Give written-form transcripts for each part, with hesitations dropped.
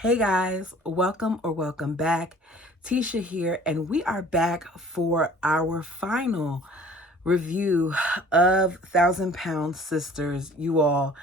Hey guys, welcome back. Tisha here, and we are back for our final review of Thousand Pound Sisters. You all,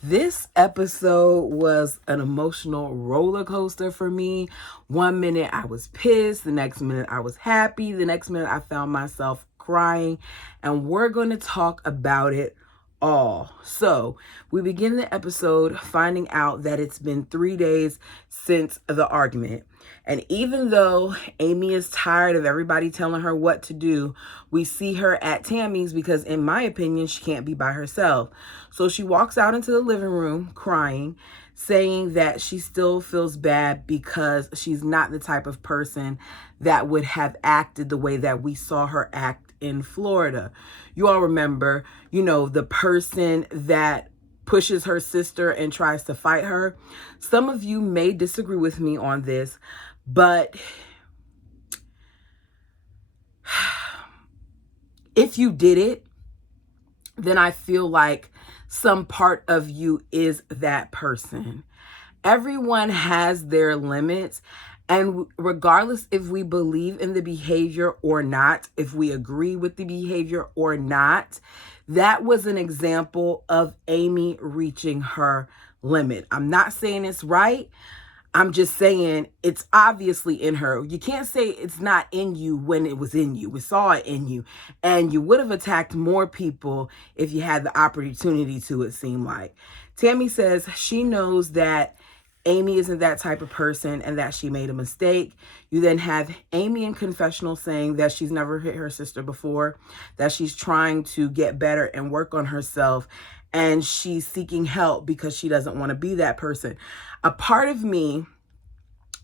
this episode was an emotional roller coaster for me. One minute I was pissed, the next minute I was happy, the next minute I found myself crying, and we're going to talk about it all. So we begin the episode finding out that it's been 3 days since the argument. And even though Amy is tired of everybody telling her what to do, we see her at Tammy's because, in my opinion, she can't be by herself. So she walks out into the living room crying, saying that she still feels bad because she's not the type of person that would have acted the way that we saw her act in Florida. You all remember, the person that pushes her sister and tries to fight her. Some of you may disagree with me on this, but if you did it, then I feel like some part of you is that person. Everyone has their limits. And regardless if we believe in the behavior or not, if we agree with the behavior or not, that was an example of Amy reaching her limit. I'm not saying it's right. I'm just saying it's obviously in her. You can't say it's not in you when it was in you. We saw it in you. And you would have attacked more people if you had the opportunity to, it seemed like. Tammy says she knows that Amy isn't that type of person and that she made a mistake. You then have Amy in confessional saying that she's never hit her sister before, that she's trying to get better and work on herself, and she's seeking help because she doesn't want to be that person. A part of me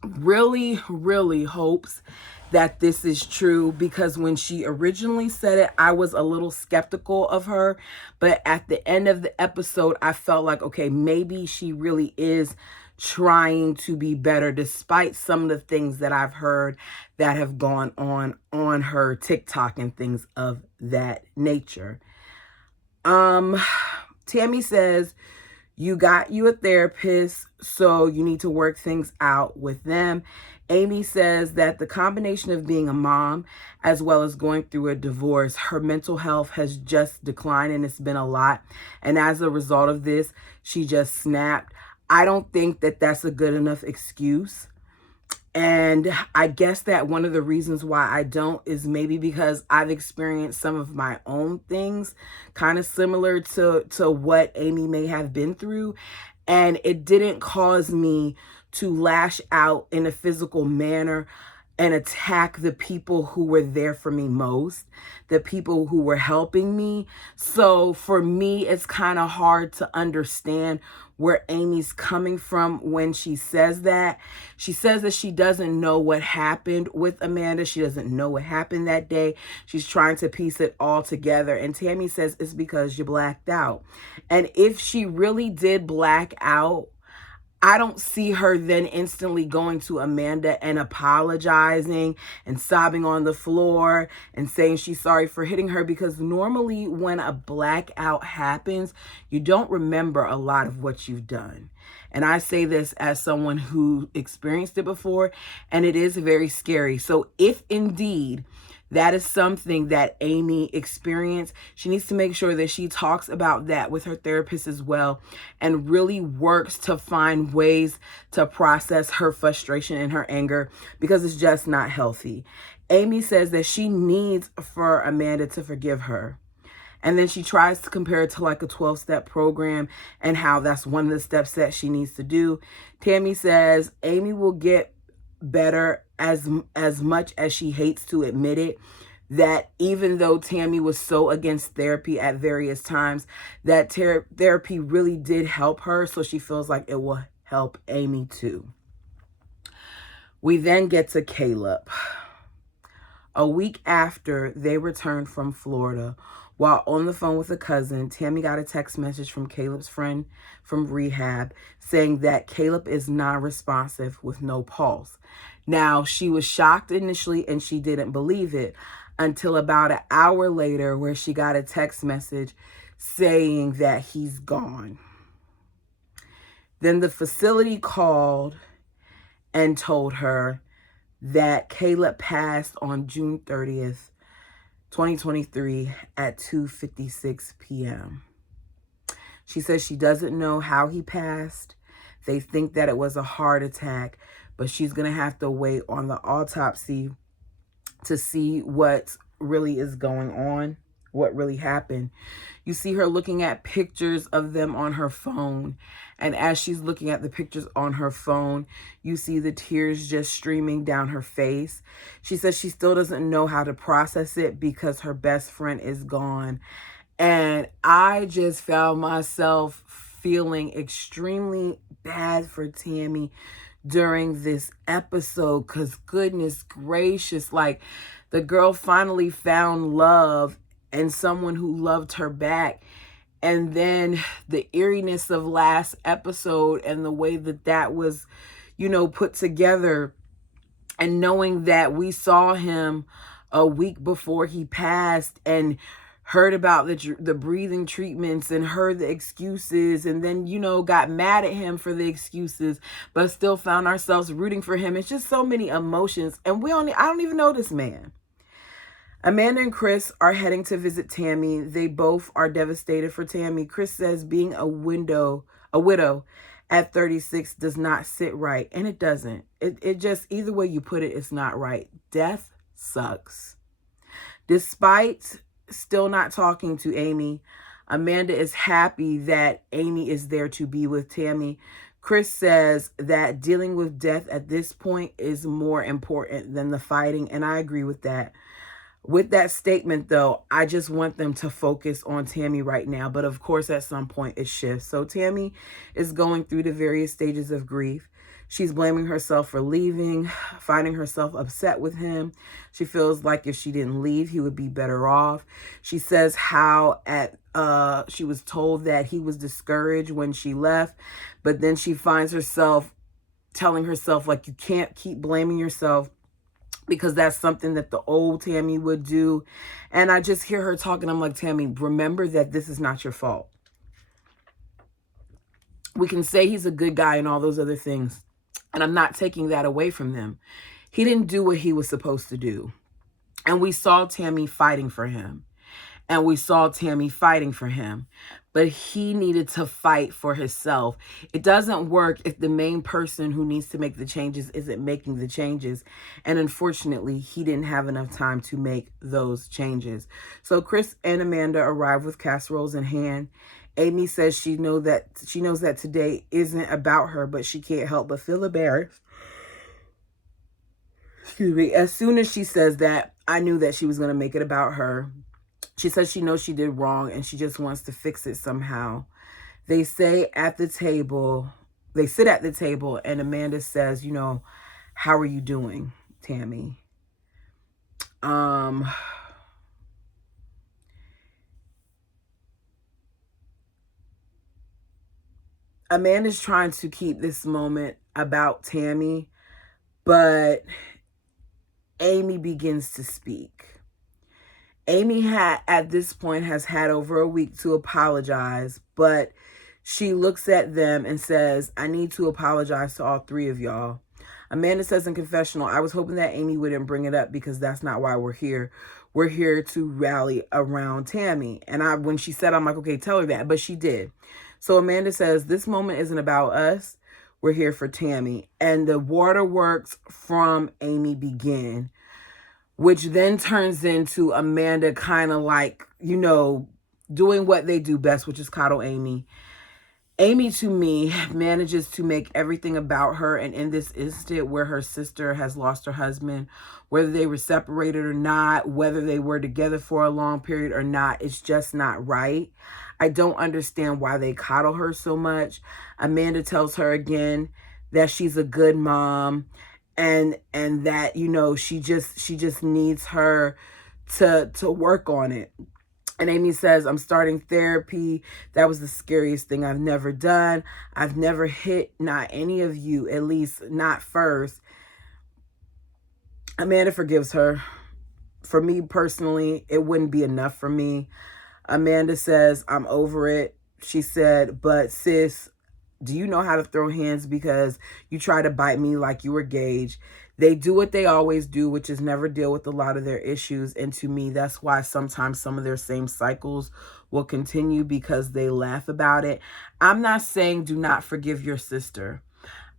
really, really hopes that this is true, because when she originally said it, I was a little skeptical of her. But at the end of the episode, I felt like, okay, maybe she really is trying to be better, despite some of the things that I've heard that have gone on her TikTok and things of that nature. Tammy says, you got you a therapist, so you need to work things out with them. Amy says that the combination of being a mom as well as going through a divorce, her mental health has just declined, and it's been a lot. And as a result of this, she just snapped. I don't think that that's a good enough excuse. And I guess that one of the reasons why I don't is maybe because I've experienced some of my own things kind of similar to what Amy may have been through. And it didn't cause me to lash out in a physical manner and attack the people who were there for me most, the people who were helping me. So for me, it's kind of hard to understand where Amy's coming from when she says that. She says that she doesn't know what happened with Amanda. She doesn't know what happened that day. She's trying to piece it all together. And Tammy says it's because you blacked out. And if she really did black out, I don't see her then instantly going to Amanda and apologizing and sobbing on the floor and saying she's sorry for hitting her, because normally when a blackout happens, you don't remember a lot of what you've done. And I say this as someone who experienced it before, and it is very scary. So if indeed that is something that Amy experienced, she needs to make sure that she talks about that with her therapist as well, and really works to find ways to process her frustration and her anger, because it's just not healthy. Amy says that she needs for Amanda to forgive her. And then she tries to compare it to like a 12-step program and how that's one of the steps that she needs to do. Tammy says Amy will get better, as much as she hates to admit it, that even though Tammy was so against therapy at various times, that therapy really did help her. So she feels like it will help Amy too. We then get to Caleb. A week after they returned from Florida, while on the phone with a cousin, Tammy got a text message from Caleb's friend from rehab saying that Caleb is non-responsive with no pulse. Now, she was shocked initially and she didn't believe it until about an hour later, where she got a text message saying that he's gone. Then the facility called and told her that Caleb passed on June 30th, 2023 at 2:56 p.m. She says she doesn't know how he passed. They think that it was a heart attack, but she's going to have to wait on the autopsy to see what really is going on, what really happened. You see her looking at pictures of them on her phone. And as she's looking at the pictures on her phone, you see the tears just streaming down her face. She says she still doesn't know how to process it because her best friend is gone. And I just found myself feeling extremely bad for Tammy during this episode, because goodness gracious, like, the girl finally found love and someone who loved her back. And then the eeriness of last episode and the way that that was, put together, and knowing that we saw him a week before he passed and heard about the breathing treatments and heard the excuses, and then, got mad at him for the excuses, but still found ourselves rooting for him. It's just so many emotions. And I don't even know this man. Amanda and Chris are heading to visit Tammy. They both are devastated for Tammy. Chris says being a widow at 36 does not sit right. And it doesn't. It just, either way you put it, it's not right. Death sucks. Despite still not talking to Amy, Amanda is happy that Amy is there to be with Tammy. Chris says that dealing with death at this point is more important than the fighting, and I agree with that. With that statement, though, I just want them to focus on Tammy right now. But of course, at some point it shifts. So Tammy is going through the various stages of grief. She's blaming herself for leaving, finding herself upset with him. She feels like if she didn't leave, he would be better off. She says how she was told that he was discouraged when she left, but then she finds herself telling herself, like, you can't keep blaming yourself, because that's something that the old Tammy would do. And I just hear her talking. I'm like, Tammy, remember that this is not your fault. We can say he's a good guy and all those other things, and I'm not taking that away from them. He didn't do what he was supposed to do. And we saw Tammy fighting for him. And we saw Tammy fighting for him. But he needed to fight for himself. It doesn't work if the main person who needs to make the changes isn't making the changes. And unfortunately, he didn't have enough time to make those changes. So Chris and Amanda arrive with casseroles in hand. Amy says she knows that today isn't about her, but she can't help but feel embarrassed. Excuse me. As soon as she says that, I knew that she was going to make it about her. She says she knows she did wrong and she just wants to fix it somehow. They sit at the table and Amanda says, how are you doing, Tammy? Amanda's trying to keep this moment about Tammy, but Amy begins to speak. Amy at this point has had over a week to apologize, but she looks at them and says, I need to apologize to all three of y'all. Amanda says in confessional, I was hoping that Amy wouldn't bring it up because that's not why we're here. We're here to rally around Tammy. And when she said, I'm like, okay, tell her that. But she did. So Amanda says, this moment isn't about us. We're here for Tammy. And the waterworks from Amy begin, which then turns into Amanda kind of like, doing what they do best, which is coddle Amy. Amy, to me, manages to make everything about her. And in this instant where her sister has lost her husband, whether they were separated or not, whether they were together for a long period or not, it's just not right. I don't understand why they coddle her so much. Amanda tells her again that she's a good mom. And that, she just needs her to work on it. And Amy says, I'm starting therapy. That was the scariest thing I've never done. I've never hit not any of you, at least not first. Amanda forgives her. For me personally, it wouldn't be enough for me. Amanda says, I'm over it. She said, but sis, Do you know how to throw hands because you try to bite me like you were Gage? They do what they always do, which is never deal with a lot of their issues. And to me, that's why sometimes some of their same cycles will continue, because they laugh about it. I'm not saying do not forgive your sister.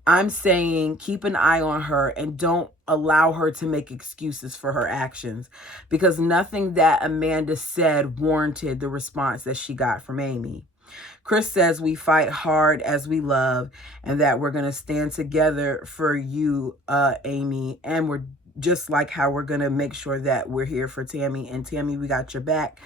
I'm saying keep an eye on her and don't allow her to make excuses for her actions, because nothing that Amanda said warranted the response that she got from Amy. Chris says we fight hard as we love, and that we're going to stand together for you, Amy. And we're just like how we're going to make sure that we're here for Tammy. And Tammy, we got your back.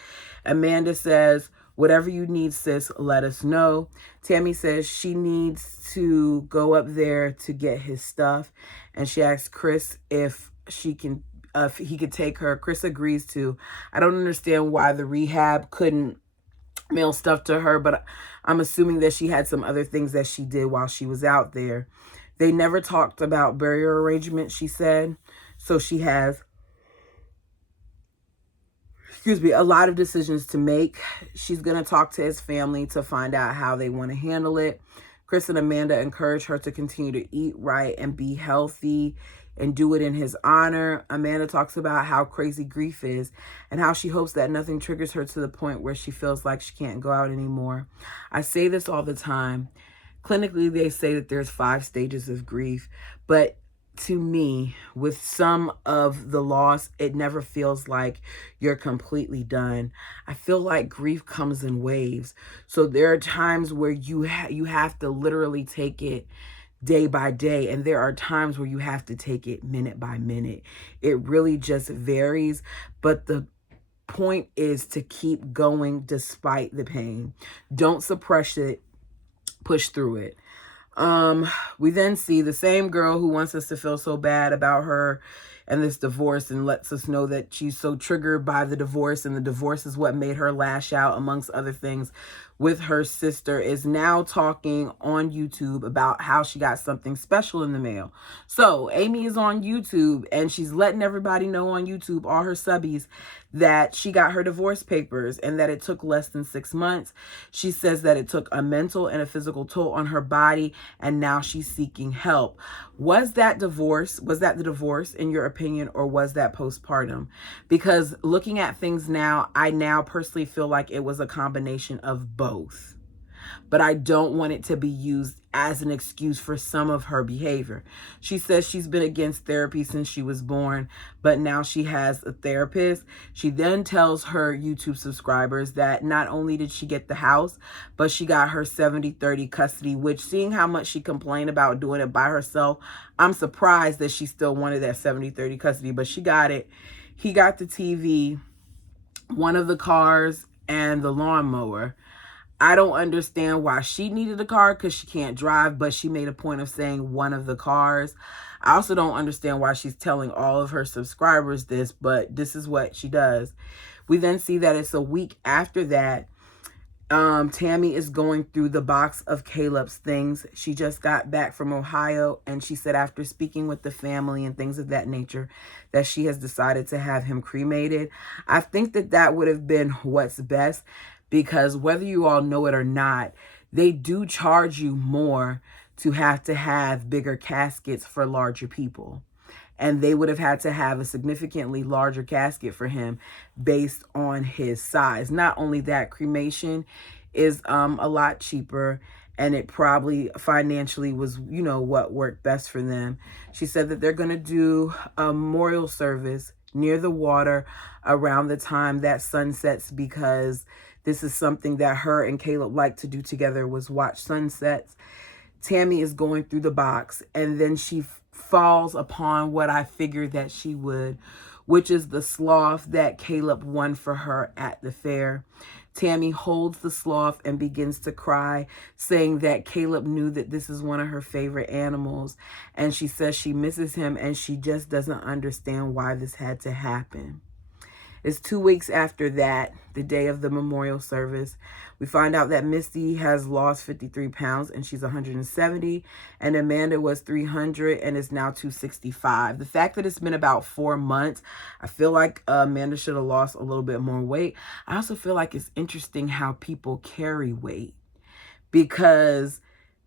Amanda says, whatever you need, sis, let us know. Tammy says she needs to go up there to get his stuff. And she asks Chris if she can, if he could take her. Chris agrees to. I don't understand why the rehab couldn't mail stuff to her, but I'm assuming that she had some other things that she did while she was out there. They never talked about burial arrangements, she said. So she has, a lot of decisions to make. She's going to talk to his family to find out how they want to handle it. Chris and Amanda encourage her to continue to eat right and be healthy and do it in his honor. Amanda talks about how crazy grief is and how she hopes that nothing triggers her to the point where she feels like she can't go out anymore. I say this all the time. Clinically, they say that there's 5 stages of grief, but to me, with some of the loss, it never feels like you're completely done. I feel like grief comes in waves. So there are times where you have to literally take it day by day, and there are times where you have to take it minute by minute. It really just varies, but the point is to keep going despite the pain. Don't suppress it, push through it. We then see the same girl who wants us to feel so bad about her and this divorce, and lets us know that she's so triggered by the divorce, and the divorce is what made her lash out, amongst other things, with her sister, is now talking on YouTube about how she got something special in the mail. So Amy is on YouTube, and she's letting everybody know on YouTube, all her subbies, that she got her divorce papers and that it took less than 6 months. She says that it took a mental and a physical toll on her body, and now she's seeking help. Was that the divorce in your opinion, or was that postpartum? Because looking at things now, I now personally feel like it was a combination of both. But I don't want it to be used as an excuse for some of her behavior. She says she's been against therapy since she was born, but now she has a therapist. She then tells her YouTube subscribers that not only did she get the house, but she got her 70-30 custody, which, seeing how much she complained about doing it by herself, I'm surprised that she still wanted that 70-30 custody, but she got it. He got the TV, one of the cars, and the lawnmower. I don't understand why she needed a car, because she can't drive, but she made a point of saying one of the cars. I also don't understand why she's telling all of her subscribers this, but this is what she does. We then see that it's a week after that. Tammy is going through the box of Caleb's things. She just got back from Ohio, and she said after speaking with the family and things of that nature, that she has decided to have him cremated. I think that that would have been what's best, because whether you all know it or not, they do charge you more to have bigger caskets for larger people. And they would have had to have a significantly larger casket for him based on his size. Not only that, cremation is a lot cheaper, and it probably financially was, what worked best for them. She said that they're going to do a memorial service near the water around the time that sun sets, because this is something that her and Caleb like to do together, was watch sunsets. Tammy is going through the box, and then she falls upon what I figured that she would, which is the sloth that Caleb won for her at the fair. Tammy holds the sloth and begins to cry, saying that Caleb knew that this is one of her favorite animals, and she says she misses him, and she just doesn't understand why this had to happen. It's 2 weeks after that, the day of the memorial service. We find out that Misty has lost 53 pounds, and she's 170, and Amanda was 300 and is now 265. The fact that it's been about 4 months, I feel like Amanda should have lost a little bit more weight. I also feel like it's interesting how people carry weight, because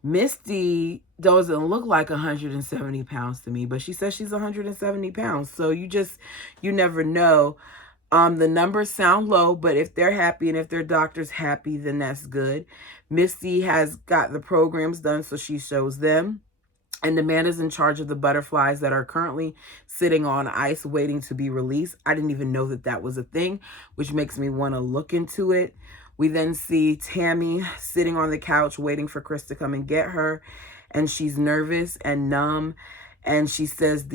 Misty doesn't look like 170 pounds to me, but she says she's 170 pounds. So you never know. The numbers sound low, but if they're happy and if their doctor's happy, then that's good. Misty has got the programs done, so she shows them. And the man is in charge of the butterflies that are currently sitting on ice waiting to be released. I didn't even know that that was a thing, which makes me want to look into it. We then see Tammy sitting on the couch waiting for Chris to come and get her. And she's nervous and numb. And she says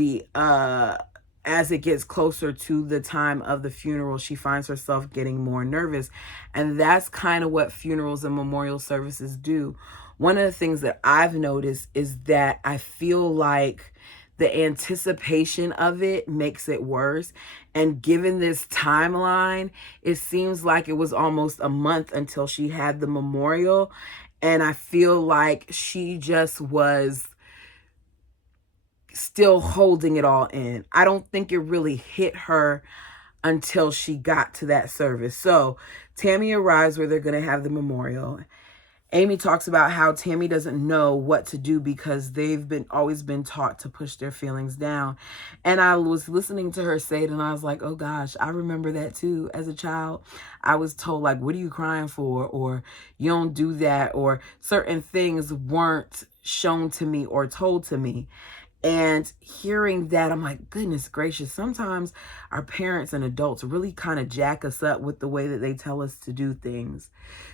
as it gets closer to the time of the funeral, she finds herself getting more nervous. And that's kind of what funerals and memorial services do. One of the things that I've noticed is that I feel like the anticipation of it makes it worse. And given this timeline, it seems like it was almost a month until she had the memorial. And I feel like she just was still holding it all in. I don't think it really hit her until she got to that service. So Tammy arrives where they're going to have the memorial. Amy talks about how Tammy doesn't know what to do because they've always been taught to push their feelings down. And I was listening to her say it and I was like, oh gosh, I remember that too. As a child, I was told like, what are you crying for? Or you don't do that. Or certain things weren't shown to me or told to me. And hearing that, I'm like, goodness gracious, sometimes our parents and adults really kind of jack us up with the way that they tell us to do things.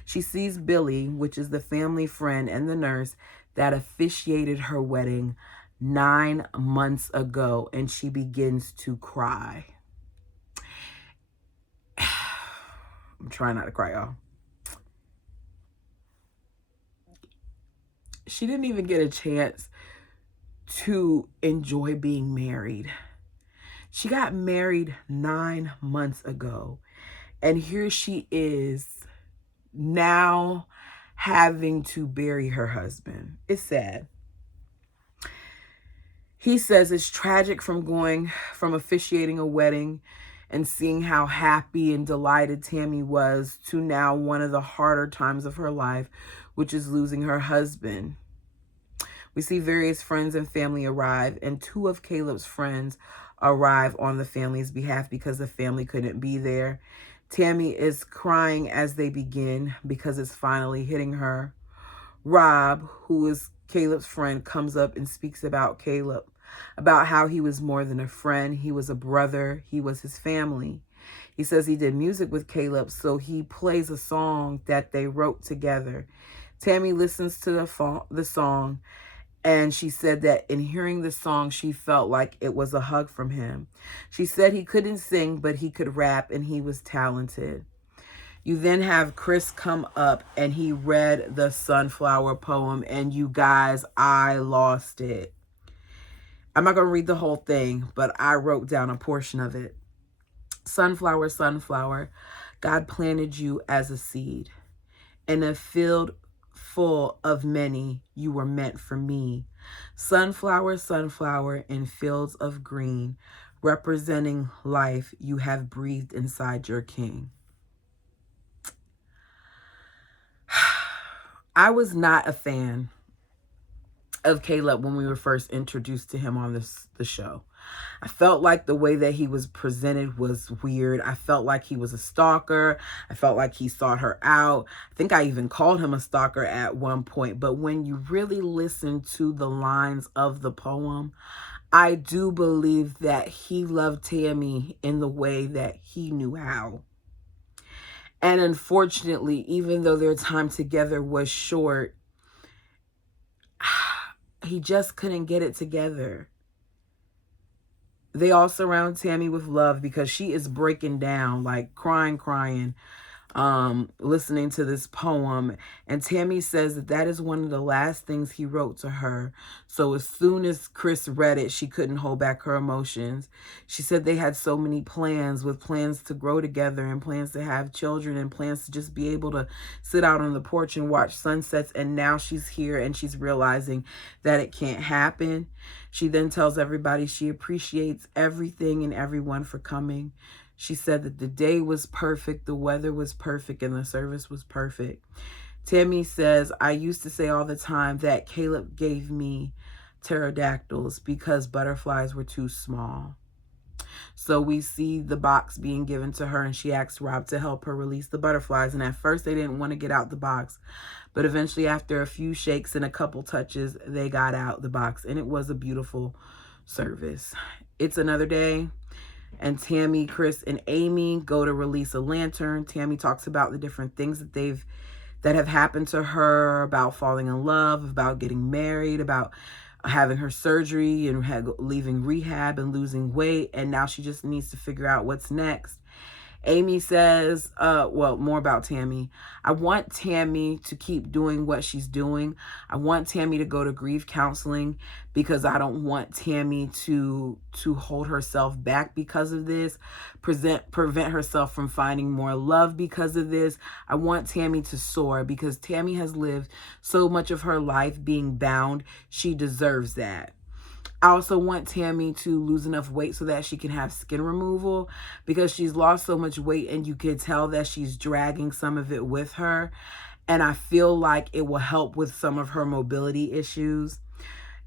She sees Billy, which is the family friend and the nurse that officiated her wedding 9 months ago, and she begins to cry. I'm trying not to cry, y'all. She didn't even get a chance to enjoy being married. She got married 9 months ago, and here she is now having to bury her husband. It's sad. He says it's tragic from officiating a wedding and seeing how happy and delighted Tammy was to now one of the harder times of her life, which is losing her husband. We see various friends and family arrive, and 2 of Caleb's friends arrive on the family's behalf because the family couldn't be there. Tammy is crying as they begin because it's finally hitting her. Rob, who is Caleb's friend, comes up and speaks about Caleb, about how he was more than a friend. He was a brother. He was his family. He says he did music with Caleb, so he plays a song that they wrote together. Tammy listens to the song, and she said that in hearing the song, she felt like it was a hug from him. She said he couldn't sing, but he could rap, and he was talented. You then have Chris come up, and he read the Sunflower poem, and you guys, I lost it. I'm not going to read the whole thing, but I wrote down a portion of it. Sunflower, sunflower, God planted you as a seed. In a field full of many, you were meant for me. Sunflower, sunflower, in fields of green, representing life you have breathed inside your king. I was not a fan of Caleb when we were first introduced to him on the show. I felt like the way that he was presented was weird. I felt like he was a stalker. I felt like he sought her out. I think I even called him a stalker at one point. But when you really listen to the lines of the poem, I do believe that he loved Tammy in the way that he knew how. And unfortunately, even though their time together was short, he just couldn't get it together. They all surround Tammy with love because she is breaking down, like crying, listening to this poem. And Tammy says that is one of the last things he wrote to her. So as soon as Chris read it, she couldn't hold back her emotions. She said they had so many plans, with plans to grow together and plans to have children and plans to just be able to sit out on the porch and watch sunsets. And now she's here and she's realizing that it can't happen. She then tells everybody she appreciates everything and everyone for coming. She said that the day was perfect, the weather was perfect, and the service was perfect. Tammy says, I used to say all the time that Caleb gave me pterodactyls because butterflies were too small. So we see the box being given to her, and she asks Rob to help her release the butterflies. And at first they didn't want to get out the box, but eventually after a few shakes and a couple touches, they got out the box, and it was a beautiful service. It's another day, and Tammy, Chris, and Amy go to release a lantern. Tammy talks about the different things that have happened to her, about falling in love, about getting married, about having her surgery and leaving rehab and losing weight, and now she just needs to figure out what's next. Amy says, well, more about Tammy. I want Tammy to keep doing what she's doing. I want Tammy to go to grief counseling because I don't want Tammy to hold herself back because of this, prevent herself from finding more love because of this. I want Tammy to soar because Tammy has lived so much of her life being bound. She deserves that. I also want Tammy to lose enough weight so that she can have skin removal because she's lost so much weight and you can tell that she's dragging some of it with her. And I feel like it will help with some of her mobility issues.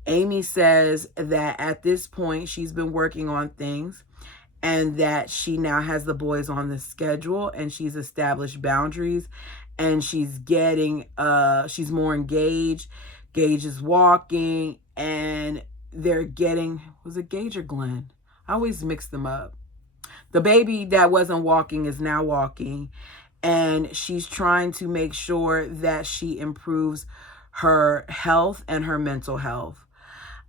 Amy says that at this point she's been working on things and that she now has the boys on the schedule and she's established boundaries and she's more engaged. Gage is walking and they're getting, was it Gage or Glenn? I always mix them up. The baby that wasn't walking is now walking, and she's trying to make sure that she improves her health and her mental health.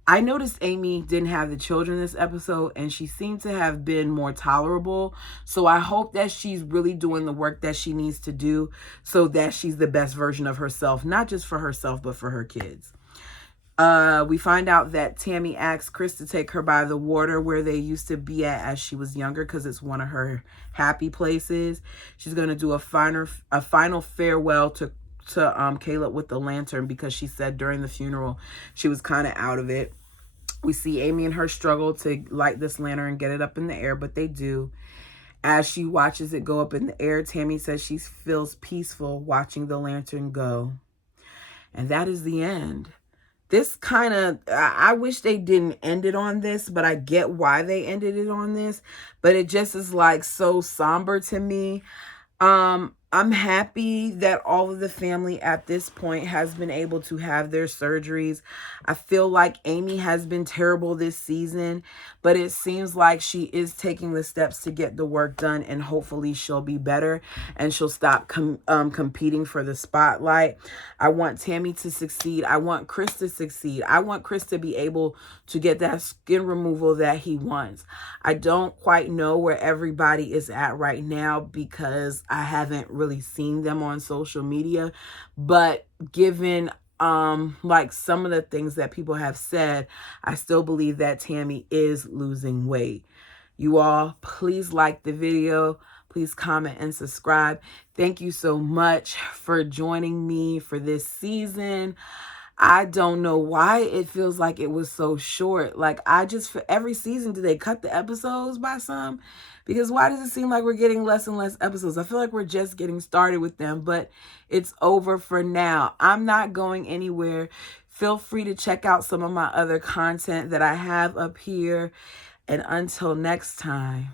I noticed Amy didn't have the children this episode, and she seemed to have been more tolerable. So I hope that she's really doing the work that she needs to do so that she's the best version of herself, not just for herself, but for her kids. We find out that Tammy asked Chris to take her by the water where they used to be at as she was younger because it's one of her happy places. She's going to do a final farewell to Caleb with the lantern because she said during the funeral she was kind of out of it. We see Amy and her struggle to light this lantern and get it up in the air, but they do. As she watches it go up in the air, Tammy says she feels peaceful watching the lantern go. And that is the end. This kind of, I wish they didn't end it on this, but I get why they ended it on this. But it just is like so somber to me. I'm happy that all of the family at this point has been able to have their surgeries. I feel like Amy has been terrible this season, but it seems like she is taking the steps to get the work done, and hopefully she'll be better and she'll stop competing for the spotlight. I want Tammy to succeed. I want Chris to succeed. I want Chris to be able to get that skin removal that he wants. I don't quite know where everybody is at right now because I haven't really seen them on social media, but given like some of the things that people have said, I still believe that Tammy is losing weight. You all, please like the video. Please comment and subscribe. Thank you so much for joining me for this season. I don't know why it feels like it was so short. Like for every season, do they cut the episodes by some? Because why does it seem like we're getting less and less episodes? I feel like we're just getting started with them, but it's over for now. I'm not going anywhere. Feel free to check out some of my other content that I have up here. And until next time.